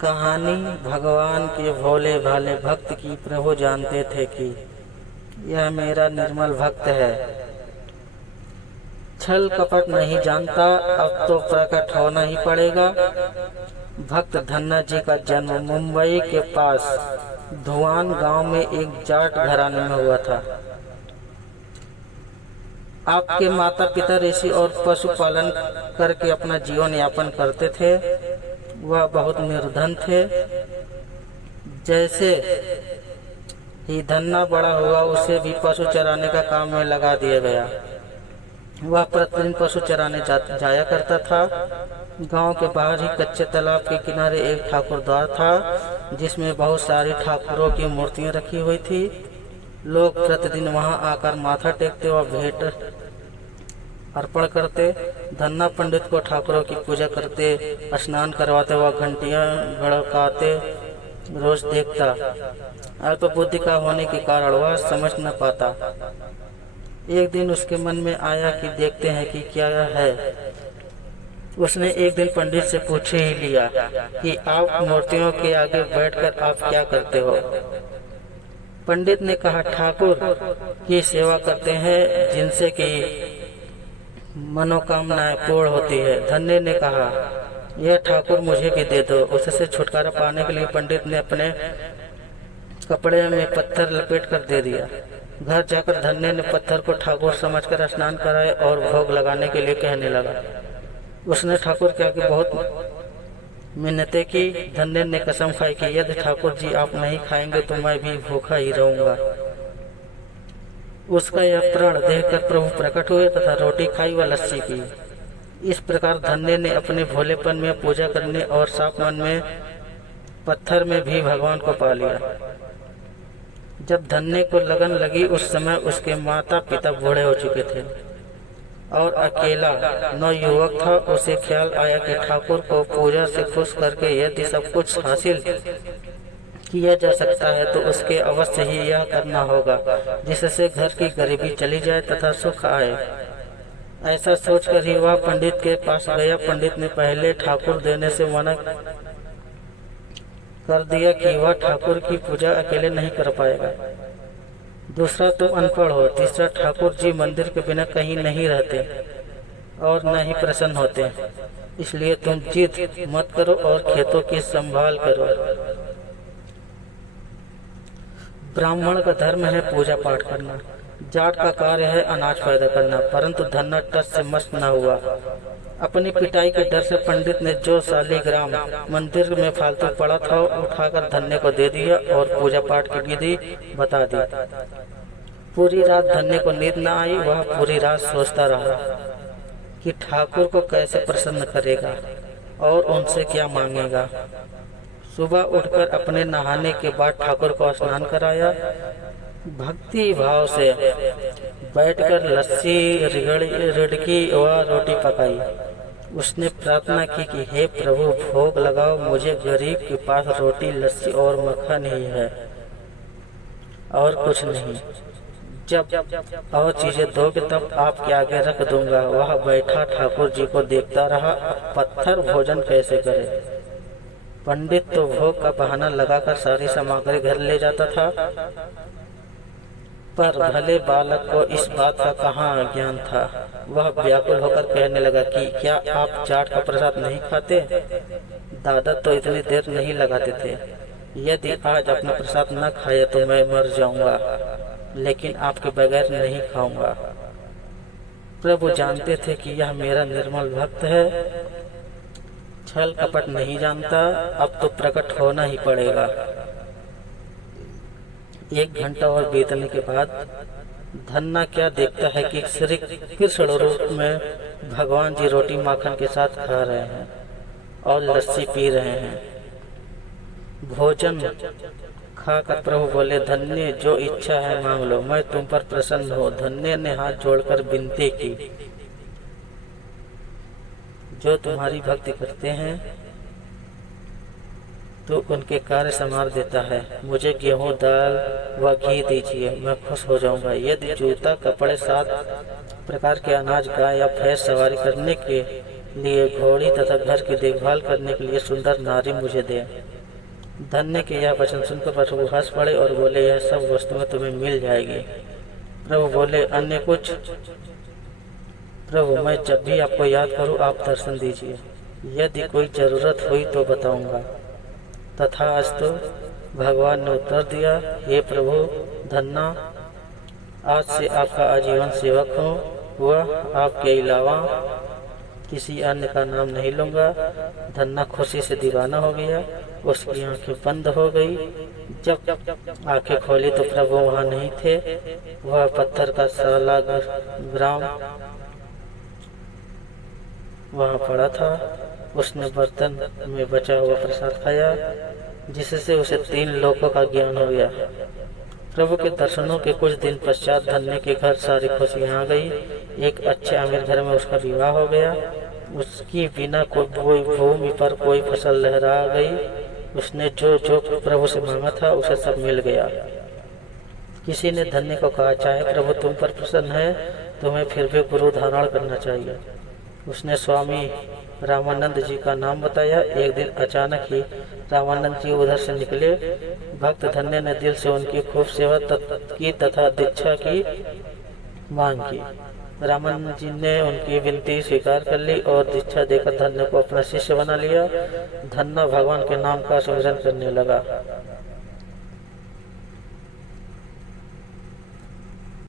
कहानी भगवान के भोले भाले भक्त की। प्रभु जानते थे कि यह मेरा निर्मल भक्त है, छल कपट नहीं जानता, अब तो प्रकट होना ही पड़ेगा। भक्त धन्ना जी का जन्म मुंबई के पास धुआन गांव में एक जाट घराने में हुआ था। आपके माता पिता ऋषि और पशुपालन करके अपना जीवन यापन करते थे। वह बहुत निर्धन थे। जैसे ही धन्ना बड़ा हुआ उसे भी पशु चराने का काम में लगा दिया गया। वह प्रतिदिन पशु चराने जाया करता था। गांव के बाहर ही कच्चे तालाब के किनारे एक ठाकुर द्वार था, जिसमें बहुत सारी ठाकुरों की मूर्तियां रखी हुई थी। लोग प्रतिदिन वहां आकर माथा टेकते व भेंट अर्पण करते। धन्ना पंडित को ठाकुरों की पूजा करते, स्नान करवाते व घंटियां गड़काते रोज देखता। अल्प बुद्धि का होने के कारण वह समझ न पाता। एक दिन उसके मन में आया कि देखते हैं कि क्या है। उसने एक दिन पंडित से पूछ ही लिया कि आप मूर्तियों के आगे बैठकर आप क्या करते हो। पंडित ने कहा, ठाकुर की सेवा करते हैं, जिनसे कि मनोकामनाएं पूर्ण होती है। धन्य ने कहा, यह ठाकुर मुझे भी दे दो। उससे छुटकारा पाने के लिए पंडित ने अपने कपड़े में पत्थर लपेट कर दे दिया। घर जाकर धन्य ने पत्थर को ठाकुर समझकर स्नान कराए और भोग लगाने के लिए कहने लगा। उसने ठाकुर के आगे बहुत मिन्नतें की। धन्य ने कसम खाई कि यदि ठाकुर जी आप नहीं खाएंगे तो मैं भी भूखा ही रहूंगा। उसका यह प्रण देखकर प्रभु प्रकट हुए तथा रोटी खाई व लस्सी पी। इस प्रकार धन्य ने अपने भोलेपन में पूजा करने और साफ मन में पत्थर में भी भगवान को पा लिया। जब धन्य को लगन लगी, उस समय उसके माता पिता बूढ़े हो चुके थे और अकेला नवयुवक था। उसे ख्याल आया कि ठाकुर को पूजा से खुश करके यदि सब कुछ हासिल किया जा सकता है तो उसके अवश्य ही यह करना होगा, जिससे घर की गरीबी चली जाए तथा सुख आए। ऐसा सोचकर ही वह पंडित के पास गया। पंडित ने पहले ठाकुर देने से मना कर दिया कि वह ठाकुर की पूजा अकेले नहीं कर पाएगा। दूसरा, तुम अनपढ़ हो। तीसरा, ठाकुर जी मंदिर के बिना कहीं नहीं रहते और न ही प्रसन्न होते, इसलिए तुम जिद मत करो और खेतों की संभाल करो। ब्राह्मण का धर्म है पूजा पाठ करना, जाट का कार्य है अनाज पैदा करना। परंतु धन्ना टस से मस्त न हुआ। अपनी पिटाई के डर से पंडित ने जो शालिग्राम मंदिर में फालतू पड़ा था उठाकर धन्य को दे दिया और पूजा पाठ की विधि बता दी। पूरी रात धन्य को नींद न आई। वह पूरी रात सोचता रहा कि ठाकुर को कैसे प्रसन्न करेगा और उनसे क्या मांगेगा। सुबह उठकर अपने नहाने के बाद ठाकुर को स्नान कराया। भक्ति भाव से बैठकर लस्सी रिड़की व रोटी पकाई। उसने प्रार्थना की कि हे प्रभु, भोग लगाओ, मुझे गरीब के पास रोटी लस्सी और मक्खन ही है और कुछ नहीं। जब और चीजें दोगे तब आपके आगे रख दूंगा। वह बैठा ठाकुर जी को देखता रहा। पत्थर भोजन कैसे करे। पंडित तो भोग का बहाना लगाकर सारी सामग्री घर ले जाता था, पर भले बालक को इस बात का कहाँ ज्ञान था। वह व्याकुल होकर कहने लगा कि क्या आप जाट का प्रसाद नहीं खाते? दादा तो इतनी देर नहीं लगाते थे। यदि आज अपना प्रसाद न खाया तो मैं मर जाऊंगा, लेकिन आपके बगैर नहीं खाऊंगा। प्रभु जानते थे कि यह मेरा निर्मल भक्त है, छल कपट नहीं जानता, अब तो प्रकट होना ही पड़ेगा। 1 घंटा और बीतने के बाद धन्ना क्या देखता है कि श्री कृष्ण रूप में भगवान जी रोटी माखन के साथ खा रहे हैं और लस्सी पी रहे हैं। भोजन खाकर प्रभु बोले, धन्य, जो इच्छा है मांग लो, मैं तुम पर प्रसन्न हूँ। धन्य ने हाथ जोड़कर विनती की, जो तुम्हारी भक्ति करते हैं तो उनके कार्य संवार देता है। मुझे गेहूं, दाल व घी दीजिए, मैं खुश हो जाऊंगा। यदि जूता, कपड़े, 7 प्रकार के अनाज, गाय या भैंस सवारी करने के लिए घोड़ी तथा घर की देखभाल करने के लिए सुंदर नारी मुझे दे। धन्य के यह वचन सुनकर प्रभु हंस पड़े और बोले, यह सब वस्तुएं तुम्हें मिल जाएगी। प्रभु बोले, अन्य कुछ? प्रभु, मैं जब भी आपको याद करूं आप दर्शन दीजिए, यदि कोई जरूरत हुई तो बताऊंगा। तथास्तु, भगवान ने उत्तर दिया, हे प्रभु धन्ना, आज से आपका आजीवन सेवक हूँ, वह आपके अलावा किसी अन्य का नाम नहीं लूंगा। धन्ना खुशी से दीवाना हो गया, उसकी आंखें बंद हो गई। जब आंखें खोली तो प्रभु वहाँ नहीं थे। वह पत्थर का साला ग्राम वहाँ पड़ा था। उसने बर्तन में बचा हुआ प्रसाद खाया, जिससे उसे 3 लोकों का ज्ञान हो गया। प्रभु के दर्शनों के कुछ दिन पश्चात धन्य के घर सारी खुशियाँ आ गई। एक अच्छे अमीर घर में उसका विवाह हो गया। उसकी बिना कोई भूमि पर कोई फसल लहरा गई। उसने जो जो प्रभु से मांगा था उसे सब मिल गया। किसी ने धन्य को कहा, चाहे प्रभु तुम पर प्रसन्न है, तुम्हें फिर भी गुरु धारण करना चाहिए। उसने स्वामी रामानंद जी का नाम बताया। एक दिन अचानक ही रामानंद जी उधर से निकले। भक्त धन्य ने दिल से उनकी खूब सेवा की तथा दीक्षा की मांग की। रामानंद जी ने उनकी विनती स्वीकार कर ली और दीक्षा देकर धन्य को अपना शिष्य बना लिया। धन्ना भगवान के नाम का स्मरण करने लगा।